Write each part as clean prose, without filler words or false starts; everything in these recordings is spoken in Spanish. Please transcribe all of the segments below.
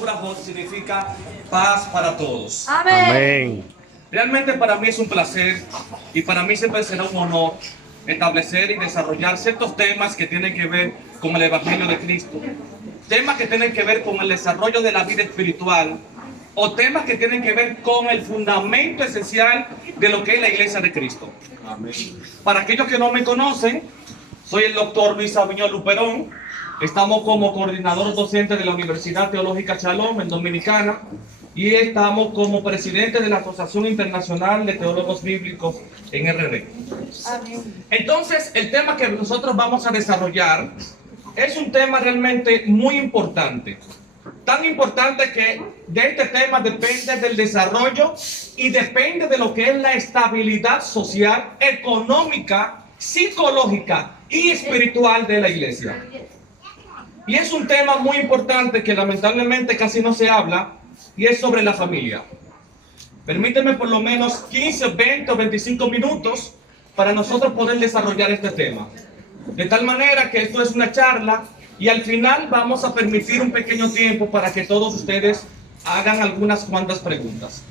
Brajot significa paz para todos. Amén. Realmente para mí es un placer y para mí siempre será un honor establecer y desarrollar ciertos temas que tienen que ver con el Evangelio de Cristo, temas que tienen que ver con el desarrollo de la vida espiritual o temas que tienen que ver con el fundamento esencial de lo que es la Iglesia de Cristo. Amén. Para aquellos que no me conocen, soy el doctor Luis Aviñón Luperón. Estamos como coordinador docente de la Universidad Teológica Shalom en Dominicana y estamos como presidente de la Asociación Internacional de Teólogos Bíblicos en RD. Entonces, el tema que nosotros vamos a desarrollar es un tema realmente muy importante. Tan importante que de este tema depende del desarrollo y depende de lo que es la estabilidad social, económica, psicológica y espiritual de la iglesia. Y es un tema muy importante que lamentablemente casi no se habla, y es sobre la familia. Permíteme por lo menos 15, 20 o 25 minutos para nosotros poder desarrollar este tema. De tal manera que esto es una charla y al final vamos a permitir un pequeño tiempo para que todos ustedes hagan algunas cuantas preguntas.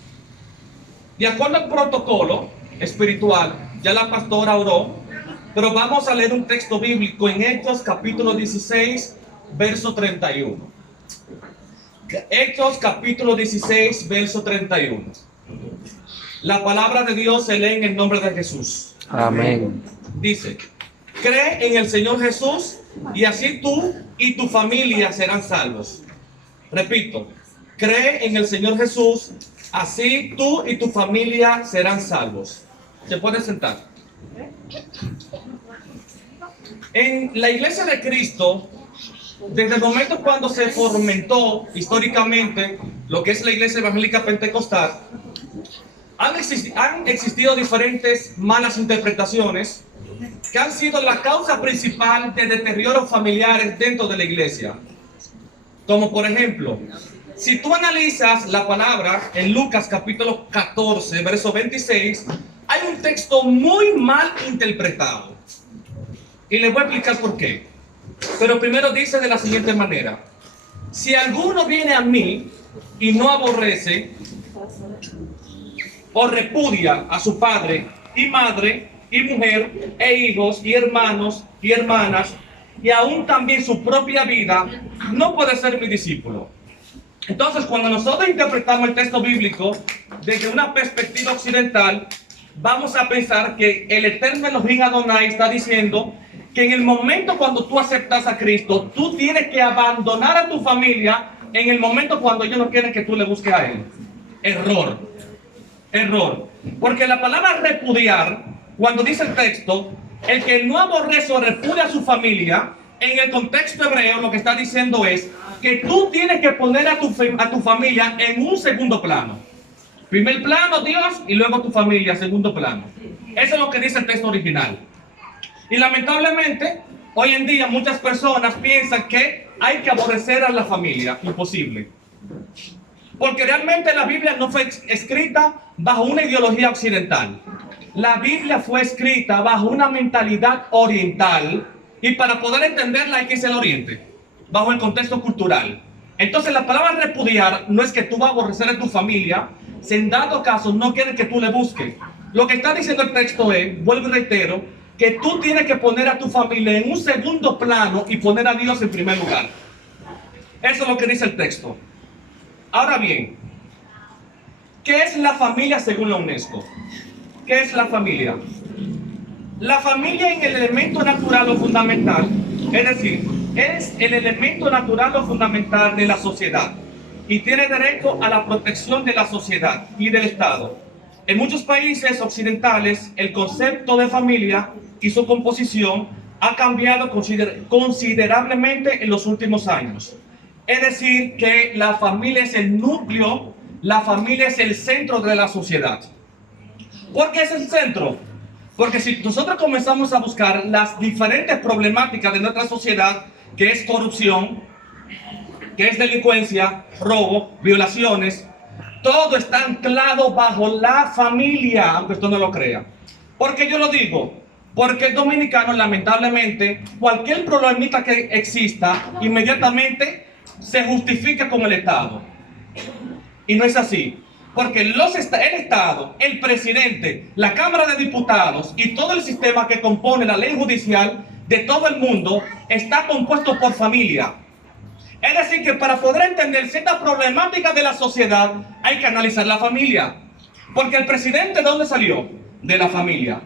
De acuerdo al protocolo espiritual, ya la pastora oró, pero vamos a leer un texto bíblico en Hechos capítulo 16, verso 31. Hechos capítulo 16, verso 31. La palabra de Dios se lee en el nombre de Jesús. Amén. Dice: cree en el Señor Jesús y así tú y tu familia serán salvos. Repito, cree en el Señor Jesús, así tú y tu familia serán salvos. Se puede sentar. En la Iglesia de Cristo, desde el momento cuando se fomentó históricamente lo que es la Iglesia Evangélica Pentecostal, han existido diferentes malas interpretaciones que han sido la causa principal de deterioros familiares dentro de la iglesia. Como por ejemplo, si tú analizas la palabra en Lucas capítulo 14, verso 26, hay un texto muy mal interpretado. Y les voy a explicar por qué. Pero primero dice de la siguiente manera: si alguno viene a mí y no aborrece o repudia a su padre y madre y mujer e hijos y hermanos y hermanas y aún también su propia vida, no puede ser mi discípulo. Entonces, cuando nosotros interpretamos el texto bíblico desde una perspectiva occidental, vamos a pensar que el eterno Elohim Adonai está diciendo que en el momento cuando tú aceptas a Cristo, tú tienes que abandonar a tu familia en el momento cuando ellos no quieren que tú le busques a Él. Error. Error. Porque la palabra repudiar, cuando dice el texto, el que no aborrece o repudia a su familia, en el contexto hebreo lo que está diciendo es que tú tienes que poner a tu familia en un segundo plano. Primer plano Dios y luego tu familia, segundo plano. Eso es lo que dice el texto original. Y lamentablemente, hoy en día muchas personas piensan que hay que aborrecer a la familia. Imposible. Porque realmente la Biblia no fue escrita bajo una ideología occidental. La Biblia fue escrita bajo una mentalidad oriental y para poder entenderla hay que irse al oriente, bajo el contexto cultural. Entonces la palabra repudiar no es que tú vas a aborrecer a tu familia, si en dado caso no quieren que tú le busques. Lo que está diciendo el texto es, vuelvo y reitero, que tú tienes que poner a tu familia en un segundo plano y poner a Dios en primer lugar. Eso es lo que dice el texto. Ahora bien, ¿qué es la familia según la UNESCO? ¿Qué es la familia? La familia en el elemento natural o fundamental, es decir, es el elemento natural o fundamental de la sociedad y tiene derecho a la protección de la sociedad y del Estado. En muchos países occidentales, el concepto de familia y su composición ha cambiado considerablemente en los últimos años. Es decir, que la familia es el núcleo, la familia es el centro de la sociedad. ¿Por qué es el centro? Porque si nosotros comenzamos a buscar las diferentes problemáticas de nuestra sociedad, que es corrupción, que es delincuencia, robo, violaciones, todo está anclado bajo la familia, aunque usted no lo crea. ¿Por qué yo lo digo? Porque el dominicano, lamentablemente, cualquier problemita que exista, inmediatamente se justifica con el Estado. Y no es así. Porque el Estado, el presidente, la Cámara de Diputados y todo el sistema que compone la ley judicial de todo el mundo está compuesto por familia. Es decir, que para poder entender ciertas problemáticas de la sociedad hay que analizar la familia. Porque el presidente, ¿de dónde salió? De la familia.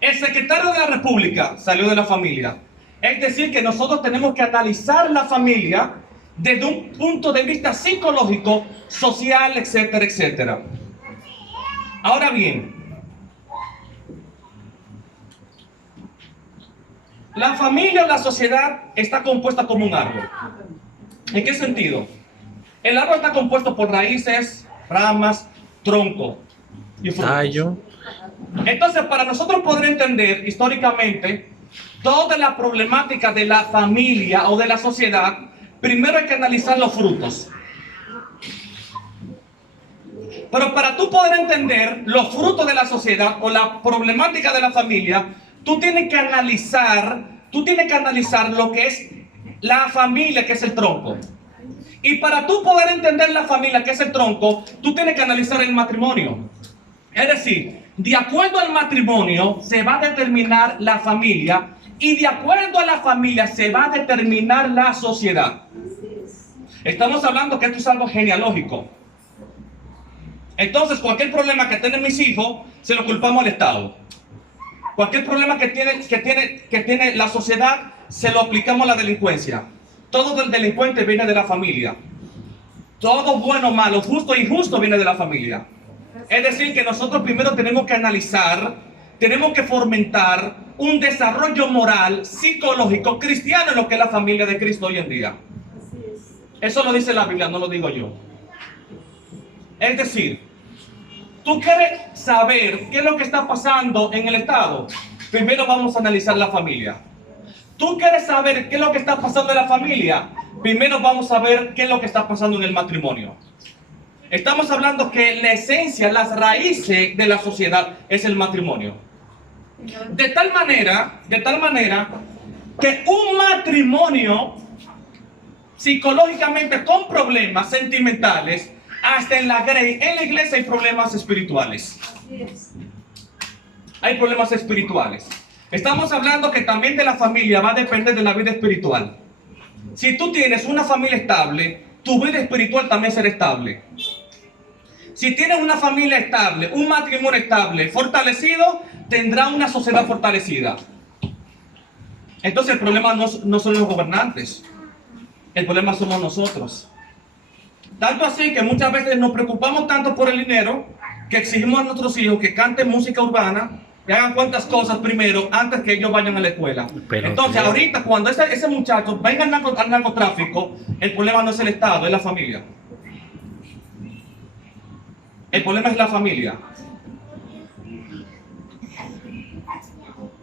El secretario de la República salió de la familia. Es decir, que nosotros tenemos que analizar la familia desde un punto de vista psicológico, social, etcétera, etcétera. Ahora bien, la familia o la sociedad está compuesta como un árbol. ¿En qué sentido? El árbol está compuesto por raíces, ramas, tronco y frutos. Entonces, para nosotros poder entender históricamente toda la problemática de la familia o de la sociedad, primero hay que analizar los frutos. Pero para tú poder entender los frutos de la sociedad o la problemática de la familia, tú tienes que analizar lo que es la familia, que es el tronco. Y para tú poder entender la familia, que es el tronco, tú tienes que analizar el matrimonio. Es decir, de acuerdo al matrimonio se va a determinar la familia, y de acuerdo a la familia se va a determinar la sociedad. Estamos hablando que esto es algo genealógico. Entonces, cualquier problema que tienen mis hijos, se lo culpamos al Estado. Cualquier problema que tiene la sociedad, se lo aplicamos a la delincuencia. Todo del delincuente viene de la familia. Todo bueno, malo, justo e injusto viene de la familia. Es decir, que nosotros primero tenemos que analizar, tenemos que fomentar un desarrollo moral, psicológico, cristiano en lo que es la familia de Cristo hoy en día. Eso lo dice la Biblia, no lo digo yo. Es decir, tú quieres saber qué es lo que está pasando en el Estado, primero vamos a analizar la familia. Tú quieres saber qué es lo que está pasando en la familia, primero vamos a ver qué es lo que está pasando en el matrimonio. Estamos hablando que la esencia, las raíces de la sociedad es el matrimonio. De tal manera que un matrimonio psicológicamente con problemas sentimentales, hasta en la iglesia hay problemas espirituales. Hay problemas espirituales. Estamos hablando que también de la familia va a depender de la vida espiritual. Si tú tienes una familia estable, tu vida espiritual también será estable. Si tienes una familia estable, un matrimonio estable, fortalecido, tendrá una sociedad fortalecida. Entonces el problema no son los gobernantes, el problema somos nosotros. Tanto así que muchas veces nos preocupamos tanto por el dinero que exigimos a nuestros hijos que canten música urbana y hagan cuantas cosas primero antes que ellos vayan a la escuela. Entonces ahorita cuando ese muchacho venga al narcotráfico, el problema no es el Estado, es la familia. El problema es la familia.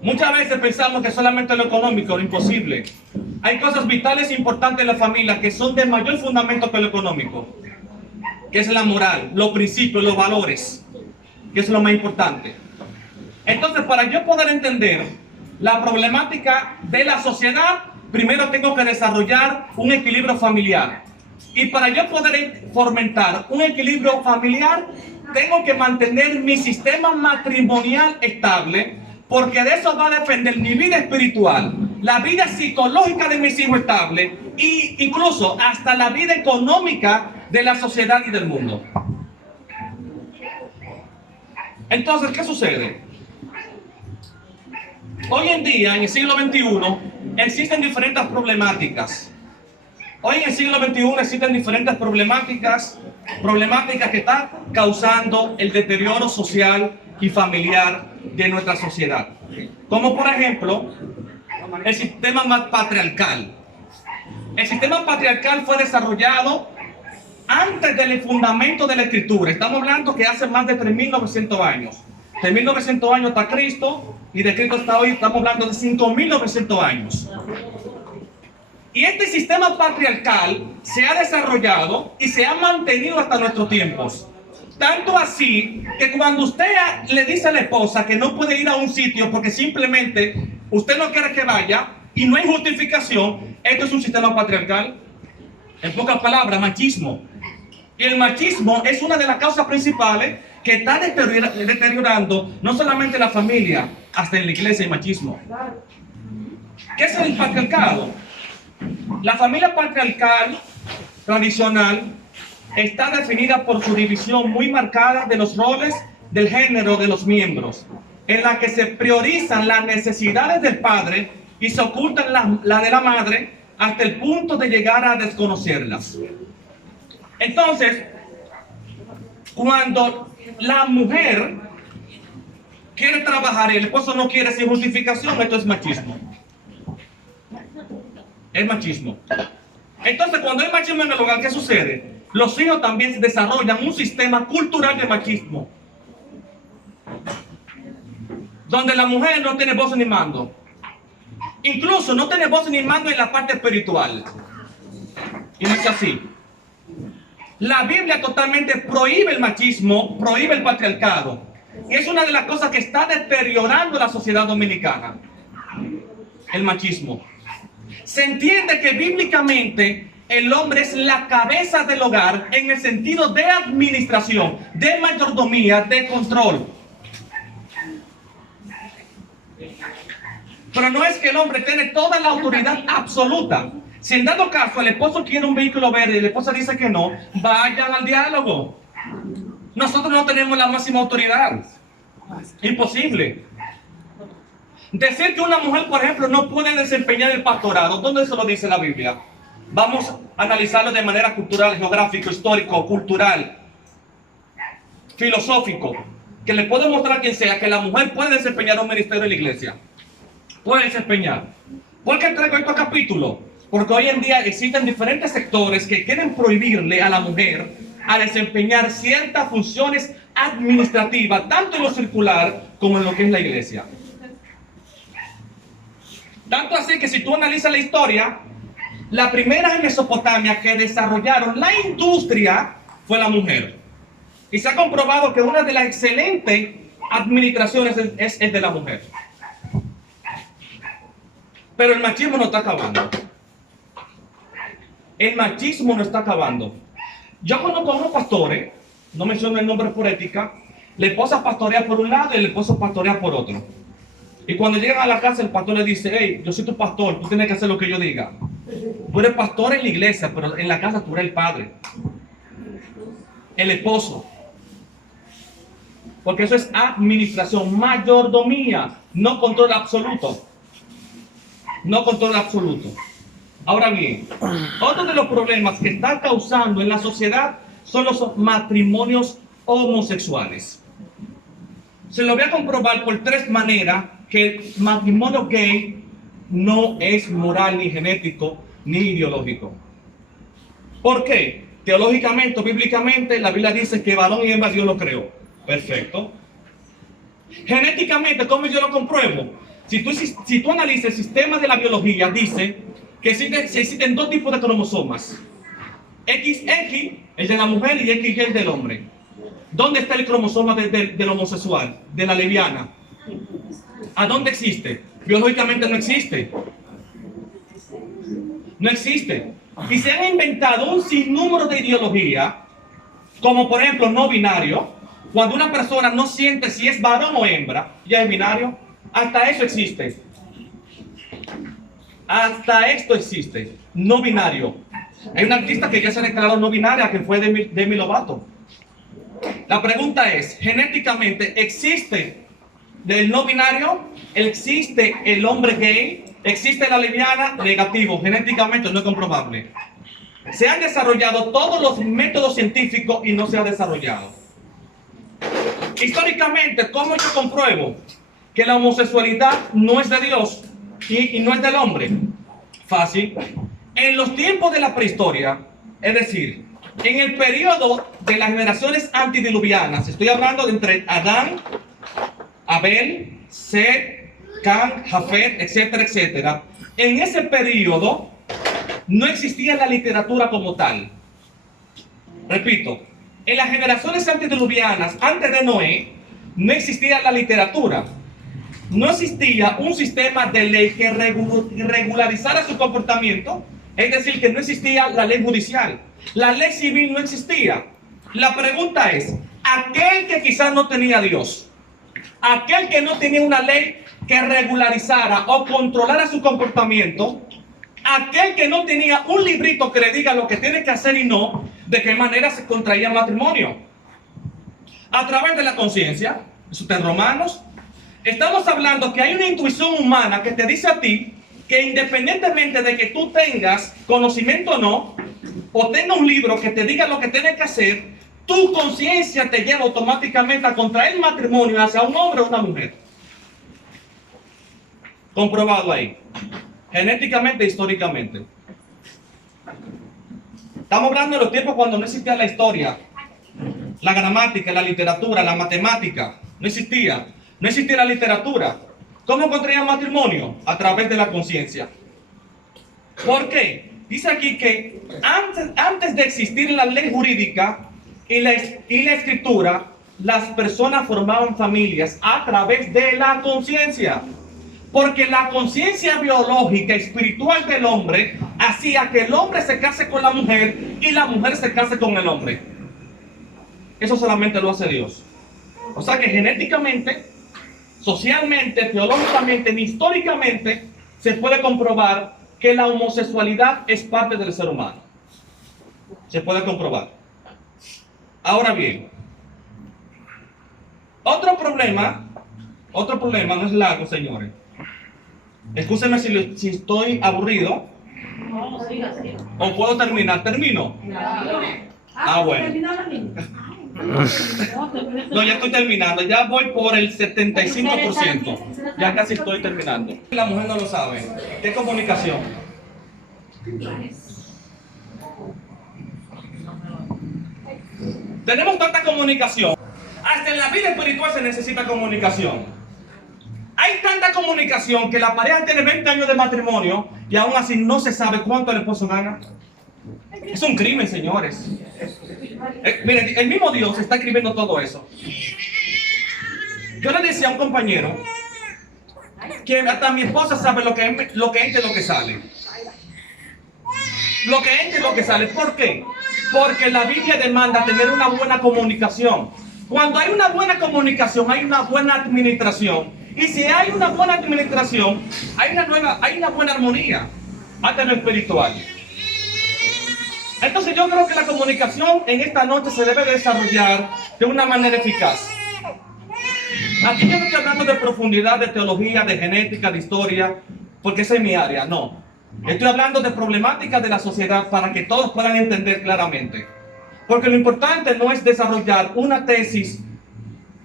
Muchas veces pensamos que solamente lo económico es imposible. Hay cosas vitales e importantes en la familia que son de mayor fundamento que lo económico, que es la moral, los principios, los valores, que es lo más importante. Entonces, para yo poder entender la problemática de la sociedad, primero tengo que desarrollar un equilibrio familiar. Y para yo poder fomentar un equilibrio familiar, tengo que mantener mi sistema matrimonial estable, porque de eso va a depender mi vida espiritual, la vida psicológica de mis hijos estable, e incluso hasta la vida económica de la sociedad y del mundo. Entonces, ¿qué sucede? Hoy en día, en el siglo XXI, existen diferentes problemáticas. Hoy en el siglo XXI existen diferentes problemáticas que están causando el deterioro social y familiar de nuestra sociedad. Como por ejemplo, el sistema más patriarcal. El sistema patriarcal fue desarrollado antes del fundamento de la Escritura. Estamos hablando que hace más de 3.900 años. 3.900 años está Cristo y de Cristo hasta hoy estamos hablando de 5.900 años. Y este sistema patriarcal se ha desarrollado y se ha mantenido hasta nuestros tiempos. Tanto así que cuando usted le dice a la esposa que no puede ir a un sitio porque simplemente usted no quiere que vaya y no hay justificación, esto es un sistema patriarcal. En pocas palabras, machismo. Y el machismo es una de las causas principales que está deteriorando no solamente la familia, hasta en la iglesia hay machismo. ¿Qué es el patriarcado? La familia patriarcal tradicional está definida por su división muy marcada de los roles del género de los miembros, en la que se priorizan las necesidades del padre y se ocultan la de la madre hasta el punto de llegar a desconocerlas. Entonces, cuando la mujer quiere trabajar y el esposo no quiere sin justificación, esto es machismo. Es machismo. Entonces, cuando hay machismo en el hogar, ¿qué sucede? Los hijos también desarrollan un sistema cultural de machismo, donde la mujer no tiene voz ni mando. Incluso no tiene voz ni mando en la parte espiritual. Y no es así. La Biblia totalmente prohíbe el machismo, prohíbe el patriarcado. Y es una de las cosas que está deteriorando la sociedad dominicana. El machismo. Se entiende que bíblicamente el hombre es la cabeza del hogar en el sentido de administración, de mayordomía, de control. Pero no es que el hombre tiene toda la autoridad absoluta. Si en dado caso el esposo quiere un vehículo verde y la esposa dice que no, vayan al diálogo. Nosotros no tenemos la máxima autoridad. Imposible. Decir que una mujer, por ejemplo, no puede desempeñar el pastorado, ¿dónde se lo dice la Biblia? Vamos a analizarlo de manera cultural, geográfico, histórico, cultural, filosófico, que le puedo mostrar a quien sea que la mujer puede desempeñar un ministerio en la iglesia. Puede desempeñar. ¿Por qué traigo estos capítulos? Porque hoy en día existen diferentes sectores que quieren prohibirle a la mujer a desempeñar ciertas funciones administrativas, tanto en lo circular como en lo que es la iglesia. Tanto así que si tú analizas la historia, la primera en Mesopotamia que desarrollaron la industria fue la mujer. Y se ha comprobado que una de las excelentes administraciones es de la mujer. Pero el machismo no está acabando. El machismo no está acabando. Yo conozco a unos pastores, no menciono el nombre por ética, la esposa pastorea por un lado y el esposo pastorea por otro. Y cuando llegan a la casa, el pastor le dice: hey, yo soy tu pastor, tú tienes que hacer lo que yo diga. Tú eres pastor en la iglesia, pero en la casa tú eres el padre, el esposo. Porque eso es administración, mayordomía, no control absoluto. No control absoluto. Ahora bien, otro de los problemas que están causando en la sociedad son los matrimonios homosexuales. Se lo voy a comprobar por tres maneras que el matrimonio gay no es moral, ni genético, ni ideológico. ¿Por qué? Teológicamente, bíblicamente, la Biblia dice que varón y hembra Dios lo creó. Perfecto. Genéticamente, ¿cómo yo lo compruebo? Si tú analizas el sistema de la biología, dice que existen dos tipos de cromosomas. XX, el de la mujer, y XY, el del hombre. ¿Dónde está el cromosoma del homosexual, de la lesbiana? ¿A dónde existe? Biológicamente no existe. No existe. Y se han inventado un sinnúmero de ideologías, como por ejemplo no binario. Cuando una persona no siente si es varón o hembra, ya es binario. Hasta eso existe. Hasta esto existe. No binario. Hay una artista que ya se ha declarado no binaria, que fue Demi Lovato. La pregunta es, genéticamente, ¿existe del no binario? ¿Existe el hombre gay? ¿Existe la lesbiana? Negativo. Genéticamente no es comprobable. Se han desarrollado todos los métodos científicos y no se ha desarrollado. Históricamente, ¿cómo yo compruebo que la homosexualidad no es de Dios y no es del hombre? Fácil. En los tiempos de la prehistoria, es decir, en el periodo de las generaciones antediluvianas, estoy hablando de entre Adán, Abel, Set, Can, Jafet, etcétera, etcétera. En ese periodo no existía la literatura como tal. Repito, en las generaciones antediluvianas, antes de Noé, no existía la literatura. No existía un sistema de ley que regularizara su comportamiento Es decir, que no existía la ley judicial. La ley civil no existía. La pregunta es, aquel que quizás no tenía a Dios, aquel que no tenía una ley que regularizara o controlara su comportamiento, aquel que no tenía un librito que le diga lo que tiene que hacer y no, de qué manera se contraía el matrimonio. A través de la conciencia, eso está en Romanos. Estamos hablando que hay una intuición humana que te dice a ti que independientemente de que tú tengas conocimiento o no, o tengas un libro que te diga lo que tienes que hacer, tu conciencia te lleva automáticamente a contraer el matrimonio hacia un hombre o una mujer. Comprobado ahí. Genéticamente e históricamente. Estamos hablando de los tiempos cuando no existía la historia, la gramática, la literatura, la matemática. No existía. No existía la literatura. ¿Cómo contraían matrimonio? A través de la conciencia. ¿Por qué? Dice aquí que antes de existir la ley jurídica y la escritura, las personas formaban familias a través de la conciencia. Porque la conciencia biológica, espiritual del hombre, hacía que el hombre se case con la mujer y la mujer se case con el hombre. Eso solamente lo hace Dios. O sea que genéticamente, socialmente, teológicamente, históricamente, se puede comprobar que la homosexualidad es parte del ser humano. Se puede comprobar. Ahora bien, otro problema no es largo, señores. Excúsenme si estoy aburrido. ¿O puedo terminar? ¿Termino? Bueno. No, ya estoy terminando. Ya voy por el 75%. Ya casi estoy terminando. La mujer no lo sabe. ¿Qué comunicación? Tenemos tanta comunicación. Hasta en la vida espiritual se necesita comunicación. Hay tanta comunicación que la pareja tiene 20 años de matrimonio y aún así no se sabe cuánto el esposo gana. Es un crimen, señores. Miren, el mismo Dios está escribiendo todo eso. Yo le decía a un compañero que hasta mi esposa sabe lo que entra y lo que sale. Lo que entra y lo que sale. ¿Por qué? Porque la Biblia demanda tener una buena comunicación. Cuando hay una buena comunicación, hay una buena administración. Y si hay una buena administración, hay una buena armonía, hasta en lo espiritual. Entonces yo creo que la comunicación en esta noche se debe desarrollar de una manera eficaz. Aquí yo no estoy hablando de profundidad, de teología, de genética, de historia, porque esa es mi área, no. Estoy hablando de problemáticas de la sociedad para que todos puedan entender claramente. Porque lo importante no es desarrollar una tesis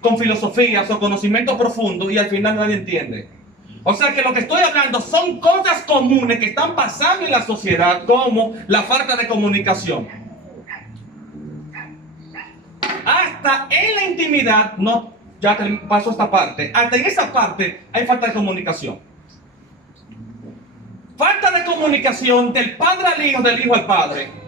con filosofías o conocimiento profundo y al final nadie entiende. O sea que lo que estoy hablando son cosas comunes que están pasando en la sociedad, como la falta de comunicación. Hasta en la intimidad, no, ya paso esta parte, hasta en esa parte hay falta de comunicación. Falta de comunicación del padre al hijo, del hijo al padre.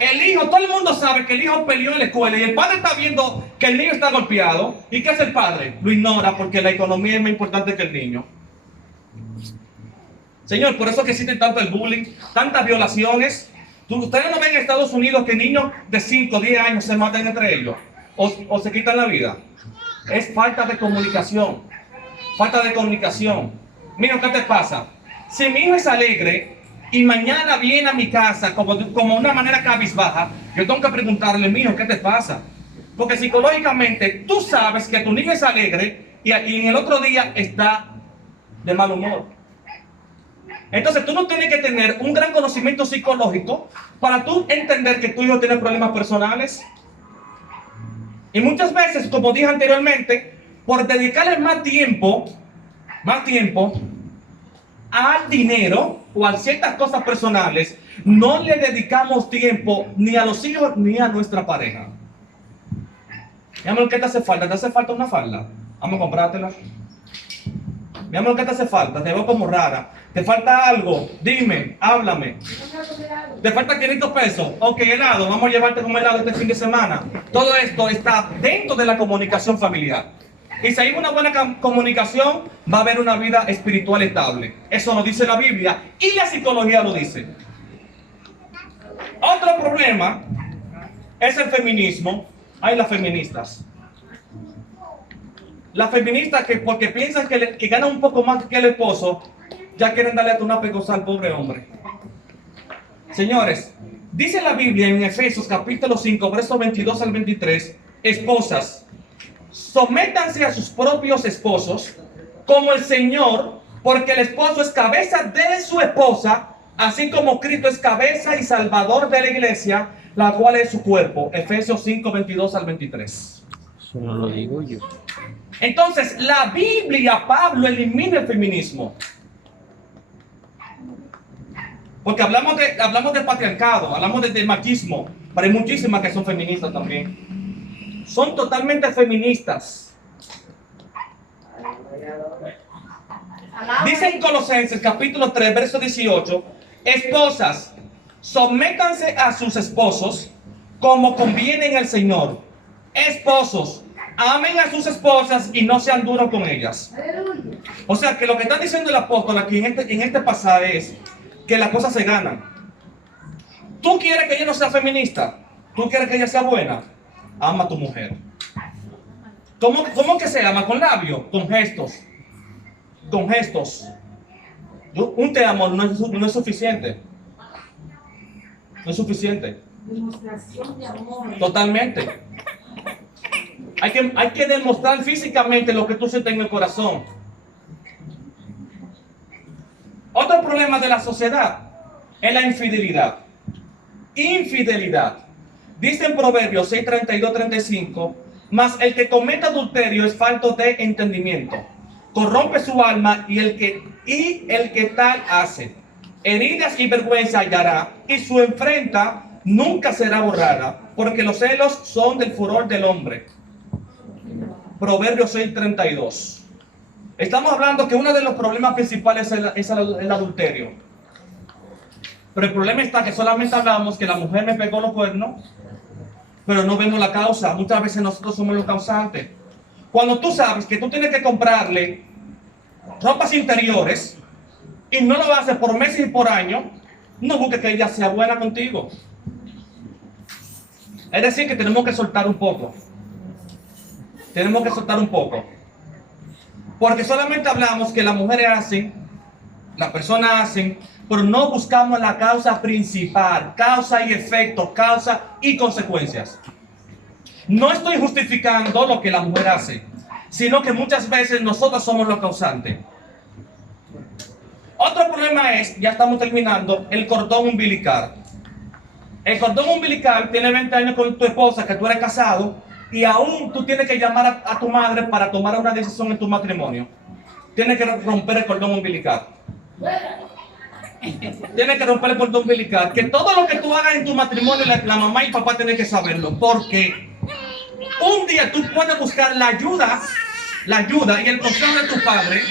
El hijo, todo el mundo sabe que el hijo peleó en la escuela y el padre está viendo que el niño está golpeado. ¿Y qué hace el padre? Lo ignora porque la economía es más importante que el niño. Señor, por eso que existe tanto el bullying, tantas violaciones. Ustedes no ven en Estados Unidos que niños de 5 o 10 años se matan entre ellos o se quitan la vida. Es falta de comunicación. Falta de comunicación. Mira, ¿qué te pasa? Si mi hijo es alegre y mañana viene a mi casa como una manera cabizbaja, yo tengo que preguntarle, mijo, ¿qué te pasa? Porque psicológicamente tú sabes que tu niño es alegre y en el otro día está de mal humor. Entonces tú no tienes que tener un gran conocimiento psicológico para tú entender que tu hijo tiene problemas personales. Y muchas veces, como dije anteriormente, por dedicarle más tiempo al dinero o a ciertas cosas personales, no le dedicamos tiempo ni a los hijos ni a nuestra pareja. Mi amor, ¿qué te hace falta? ¿Te hace falta una falda? Vamos a comprártela. Mi amor, ¿qué te hace falta? Te veo como rara. ¿Te falta algo? Dime, háblame. ¿Te falta 500 pesos? Ok, helado, vamos a llevarte como helado este fin de semana. Todo esto está dentro de la comunicación familiar. Y si hay una buena comunicación, va a haber una vida espiritual estable. Eso lo dice la Biblia y la psicología lo dice. Otro problema es el feminismo. Hay las feministas. Las feministas que porque piensan que ganan un poco más que el esposo, ya quieren darle una pegosa al pobre hombre. Señores, dice la Biblia en Efesios capítulo 5, versos 22 al 23, esposas, sométanse a sus propios esposos como el Señor, porque el esposo es cabeza de su esposa, así como Cristo es cabeza y salvador de la iglesia, la cual es su cuerpo. Efesios 5, 22 al 23. Eso no lo digo yo. Entonces, la Biblia, Pablo elimina el feminismo. Porque hablamos de patriarcado, hablamos de machismo, pero hay muchísimas que son feministas también. Son totalmente feministas. Dice en Colosenses capítulo 3, verso 18, esposas, sométanse a sus esposos como conviene en el Señor. Esposos, amen a sus esposas y no sean duros con ellas. O sea que lo que está diciendo el apóstol aquí en este pasaje es que las cosas se ganan. Tú quieres que ella no sea feminista, tú quieres que ella sea buena, ama a tu mujer. ¿Cómo que se ama? Con labios, con gestos. Con gestos. Un te amo no es suficiente. No es suficiente. Demostración de amor. Totalmente. Hay que demostrar físicamente lo que tú sientes en el corazón. Otro problema de la sociedad es la infidelidad. Infidelidad. Dice en Proverbios 6, 32, 35, mas el que comete adulterio es falto de entendimiento. Corrompe su alma y el que tal hace. Heridas y vergüenza hallará y su enfrenta nunca será borrada, porque los celos son del furor del hombre. Proverbios 6, 32. Estamos hablando que uno de los problemas principales es el adulterio. Pero el problema está que solamente hablamos que la mujer me pegó los cuernos, pero no vemos la causa. Muchas veces nosotros somos los causantes. Cuando tú sabes que tú tienes que comprarle ropas interiores y no lo haces por meses y por años, no busques que ella sea buena contigo. Es decir, que tenemos que soltar un poco. Tenemos que soltar un poco. Porque solamente hablamos que las mujeres hacen, las personas hacen, pero no buscamos la causa principal, causa y efecto, causa y consecuencias. No estoy justificando lo que la mujer hace, sino que muchas veces nosotros somos los causantes. Otro problema es, ya estamos terminando, el cordón umbilical. El cordón umbilical tiene 20 años con tu esposa, que tú eres casado, y aún tú tienes que llamar a tu madre para tomar una decisión en tu matrimonio. Tienes que romper el cordón umbilical. Tienes que romper el cordón umbilical. Que todo lo que tú hagas en tu matrimonio, la mamá y el papá tienen que saberlo. Porque un día tú puedes buscar la ayuda y el consejo de tu padre.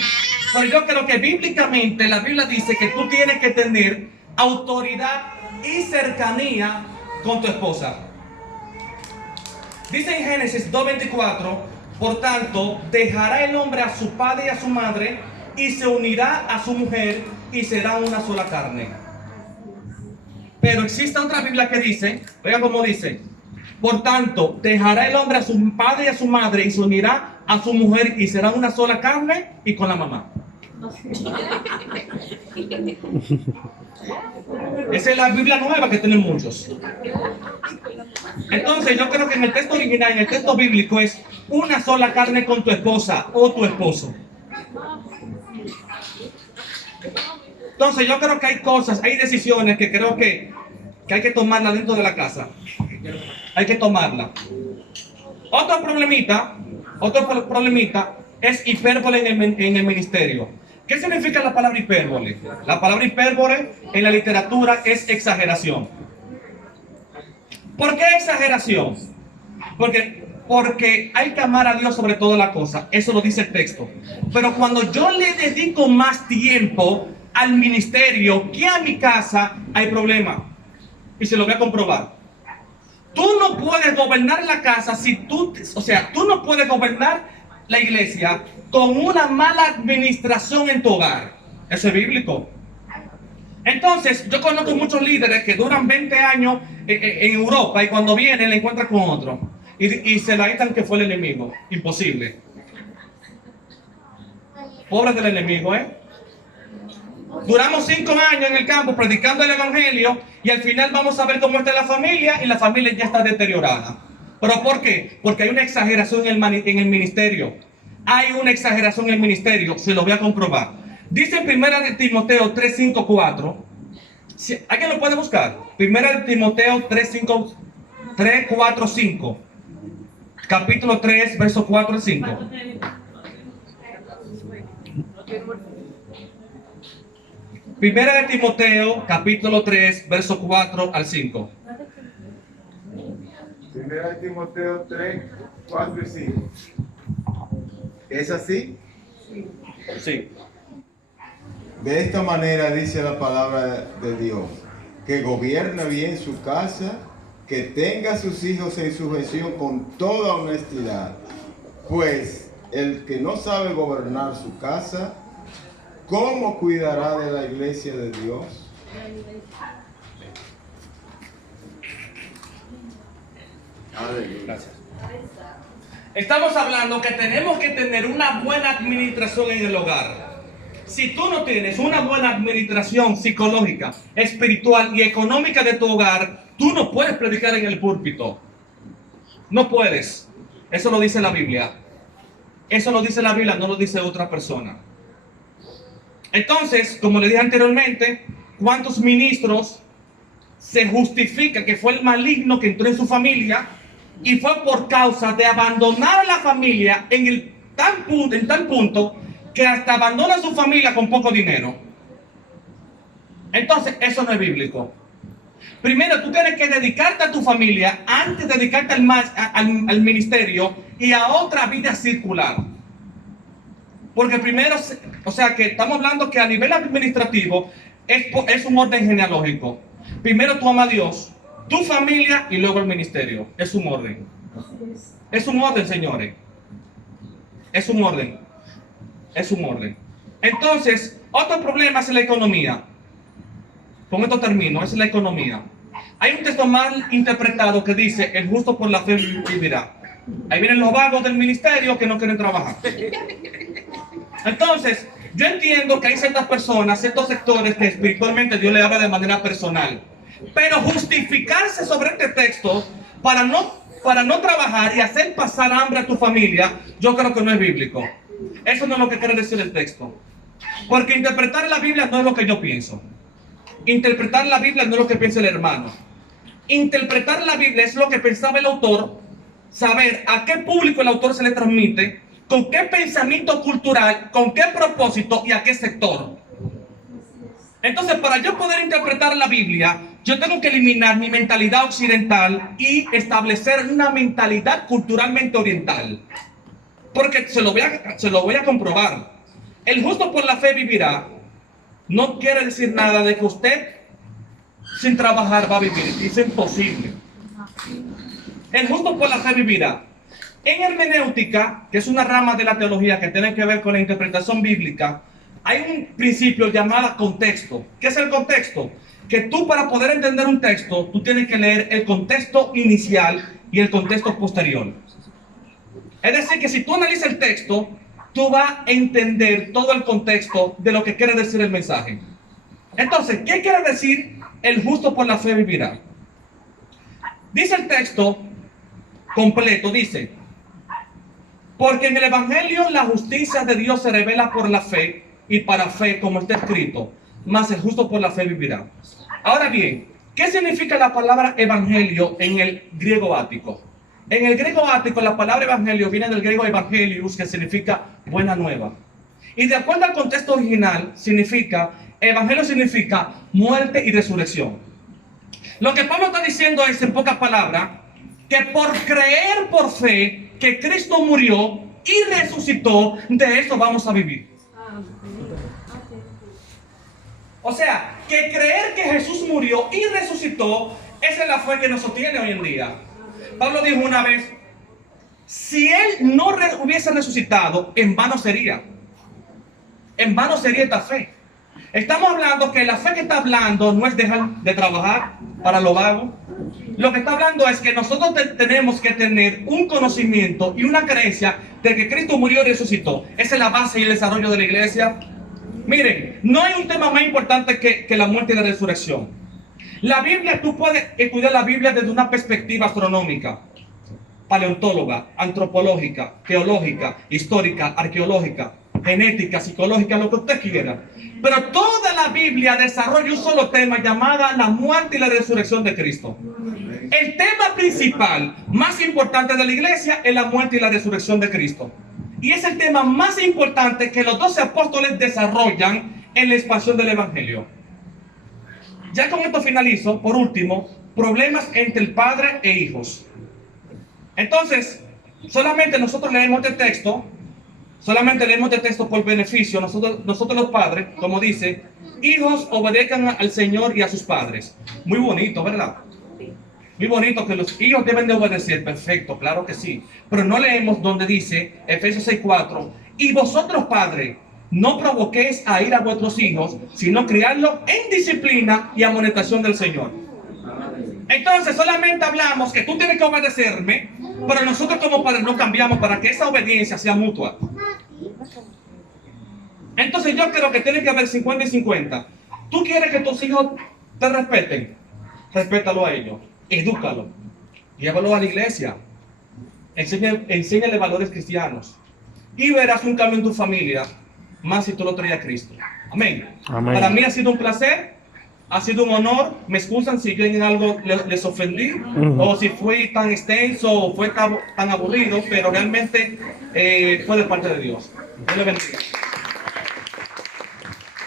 Pero yo creo que bíblicamente la Biblia dice que tú tienes que tener autoridad y cercanía con tu esposa. Dice en Génesis 2:24, por tanto, dejará el hombre a su padre y a su madre y se unirá a su mujer y serán una sola carne. Pero existe otra Biblia que dice, oiga cómo dice, por tanto, dejará el hombre a su padre y a su madre y se unirá a su mujer y serán una sola carne y con la mamá. Esa es la Biblia nueva que tienen muchos. Entonces yo creo que en el texto original, en el texto bíblico es una sola carne con tu esposa o tu esposo. Entonces yo creo que hay cosas, hay decisiones que creo que hay que tomarlas dentro de la casa. Hay que tomarla. Otro problemita es hipérbole en el ministerio. ¿Qué significa la palabra hipérbole? La palabra hipérbole en la literatura es exageración. ¿Por qué exageración? Porque hay que amar a Dios sobre toda la cosa. Eso lo dice el texto. Pero cuando yo le dedico más tiempo al ministerio que a mi casa, hay problema. Y se lo voy a comprobar. Tú no puedes gobernar la casa tú no puedes gobernar la iglesia con una mala administración en tu hogar. Eso es bíblico. Entonces, yo conozco muchos líderes que duran 20 años en Europa y cuando vienen le encuentran con otro y se la echan que fue el enemigo. Imposible. Pobre del enemigo, ¿eh? Duramos 5 años en el campo predicando el evangelio y al final vamos a ver cómo está la familia y la familia ya está deteriorada. ¿Pero por qué? Porque hay una exageración en el ministerio. Hay una exageración en el ministerio, se lo voy a comprobar. Dice en 1 de Timoteo 3, 5, 4. ¿Alguien lo puede buscar? 1 de Timoteo 3, 5, 3, 4, 5. Capítulo 3, versos 4 al 5. Primera de Timoteo, capítulo 3, verso 4 al 5. Primera de Timoteo 3, 4 y 5. ¿Es así? Sí. De esta manera dice la palabra de Dios, que gobierne bien su casa, que tenga a sus hijos en sujeción con toda honestidad, pues el que no sabe gobernar su casa, ¿cómo cuidará de la iglesia de Dios? Gracias. Estamos hablando que tenemos que tener una buena administración en el hogar. Si tú no tienes una buena administración psicológica, espiritual y económica de tu hogar, tú no puedes predicar en el púlpito. No puedes. Eso lo dice la Biblia. Eso lo dice la Biblia, no lo dice otra persona. Entonces, como le dije anteriormente, ¿cuántos ministros se justifica que fue el maligno que entró en su familia y fue por causa de abandonar a la familia en tal punto que hasta abandona a su familia con poco dinero? Entonces, eso no es bíblico. Primero, tú tienes que dedicarte a tu familia antes de dedicarte al ministerio y a otra vida circular. Porque primero, o sea que estamos hablando que a nivel administrativo es un orden genealógico. Primero tú amas a Dios, tu familia y luego el ministerio. Es un orden. Es un orden, señores. Es un orden. Es un orden. Entonces, otro problema es la economía. Con esto termino, es la economía. Hay un texto mal interpretado que dice, el justo por la fe vivirá. Ahí vienen los vagos del ministerio que no quieren trabajar. Entonces, yo entiendo que hay ciertas personas, ciertos sectores que espiritualmente Dios le habla de manera personal. Pero justificarse sobre este texto para no trabajar y hacer pasar hambre a tu familia, yo creo que no es bíblico. Eso no es lo que quiere decir el texto. Porque interpretar la Biblia no es lo que yo pienso. Interpretar la Biblia no es lo que piensa el hermano. Interpretar la Biblia es lo que pensaba el autor, saber a qué público el autor se le transmite, con qué pensamiento cultural, con qué propósito y a qué sector. Entonces, para yo poder interpretar la Biblia, yo tengo que eliminar mi mentalidad occidental y establecer una mentalidad culturalmente oriental. Porque se lo voy a comprobar. El justo por la fe vivirá. No quiere decir nada de que usted sin trabajar va a vivir. Es imposible. El justo por la fe vivirá. En hermenéutica, que es una rama de la teología que tiene que ver con la interpretación bíblica, hay un principio llamado contexto. ¿Qué es el contexto? Que tú, para poder entender un texto, tú tienes que leer el contexto inicial y el contexto posterior. Es decir, que si tú analizas el texto, tú vas a entender todo el contexto de lo que quiere decir el mensaje. Entonces, ¿qué quiere decir el justo por la fe vivirá? Dice el texto completo, dice: porque en el Evangelio la justicia de Dios se revela por la fe y para fe, como está escrito, mas el justo por la fe vivirá. Ahora bien, ¿qué significa la palabra evangelio en el griego ático? En el griego ático la palabra evangelio viene del griego evangelius, que significa buena nueva. Y de acuerdo al contexto original, evangelio significa muerte y resurrección. Lo que Pablo está diciendo es, en pocas palabras, que por creer por fe que Cristo murió y resucitó, de eso vamos a vivir. O sea, que creer que Jesús murió y resucitó, esa es la fe que nos sostiene hoy en día. Pablo dijo una vez, si Él no hubiese resucitado, en vano sería esta fe. Estamos hablando que la fe que está hablando no es dejar de trabajar para lo vago. Lo que está hablando es que nosotros tenemos que tener un conocimiento y una creencia de que Cristo murió y resucitó. Esa es la base y el desarrollo de la iglesia. Miren, no hay un tema más importante que la muerte y la resurrección. La Biblia, tú puedes estudiar la Biblia desde una perspectiva astronómica, paleontóloga, antropológica, teológica, histórica, arqueológica, genética, psicológica, lo que usted quiera. Pero toda la Biblia desarrolla un solo tema llamado la muerte y la resurrección de Cristo. El tema principal, más importante de la iglesia, es la muerte y la resurrección de Cristo. Y es el tema más importante que los 12 apóstoles desarrollan en la expansión del evangelio. Ya con esto finalizo. Por último, problemas entre el padre e hijos. Entonces, solamente nosotros leemos este texto. Solamente leemos este texto por beneficio. Nosotros los padres, como dice, hijos obedezcan al Señor y a sus padres. Muy bonito, ¿verdad? Muy bonito que los hijos deben de obedecer. Perfecto, claro que sí. Pero no leemos donde dice, Efesios 6:4, y vosotros padres, no provoquéis a ir a vuestros hijos, sino criarlos en disciplina y amonestación del Señor. Entonces solamente hablamos que tú tienes que obedecerme, pero nosotros como padres no cambiamos para que esa obediencia sea mutua. Entonces yo creo que tiene que haber 50 y 50. Tú quieres que tus hijos te respeten, respétalo a ellos, edúcalo, llévalo a la iglesia, enséñale valores cristianos y verás un cambio en tu familia, más si tú lo traes a Cristo. Amén. Amén. Para mí ha sido un placer. Ha sido un honor. Me excusan si yo en algo les ofendí, o si fue tan extenso o fue tan aburrido, pero realmente fue de parte de Dios. Dios le bendiga.